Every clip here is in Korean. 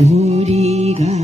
우리가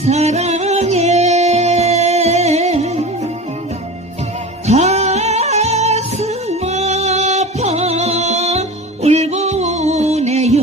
사랑에 가슴 아파 울고 오네요.